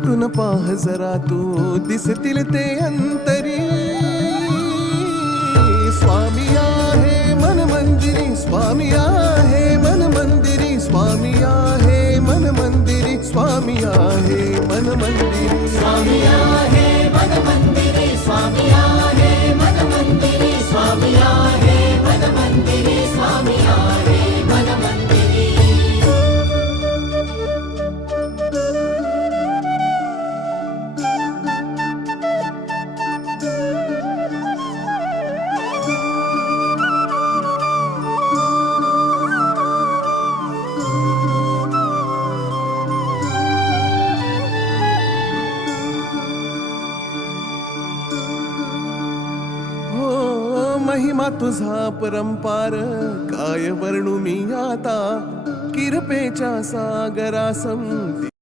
भेटून पाह जरा तू दिसतील ते अंतरी. स्वामी आहे मन मंदिरी, स्वामी आहे मन मंदिरी, स्वामी आहे मन मंदिरी, स्वामी आहे मन मंदिरी. स्वामी आहे मन मंदिरी, स्वामी आहे मन मंदिरी, स्वामी आहे मन मंदिरी, स्वामी आहे मन मंदिरी. महिमा तुझा परंपार काय वर्णू मी आता. किरपेच्या सागरासम